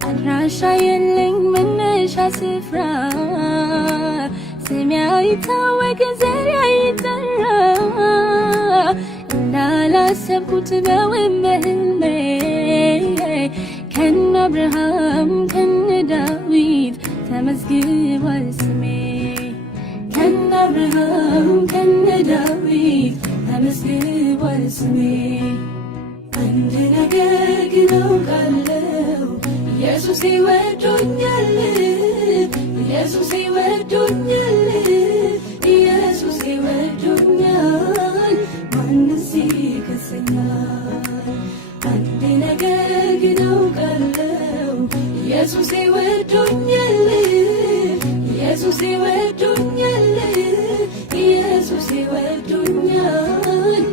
አድራሻ የለኝ መነሻ ስፍራ ስሜ አይታወቅ ዘሬ አይጠራ እንዳላሰብኩት በወንበህልሜ ከነ አብርሃም ከነ ዳዊት ተመዝግቧል ስሜ ከነ አብርሃም ከነ ዳዊት ተመዝግቧል ስሜ አንድ ነገር ግን አውቃለሁ ኢየሱስ ይወዶኛል ኢየሱስ ይወዶኛል ኢየሱስ ይወዶኛል ማንስ ይከሰኛል አንድ ነገር ግን አውቃለሁ ኢየሱስ ይወዶኛል ኢየሱስ ይወዶኛል ኢየሱስ ይወዶኛል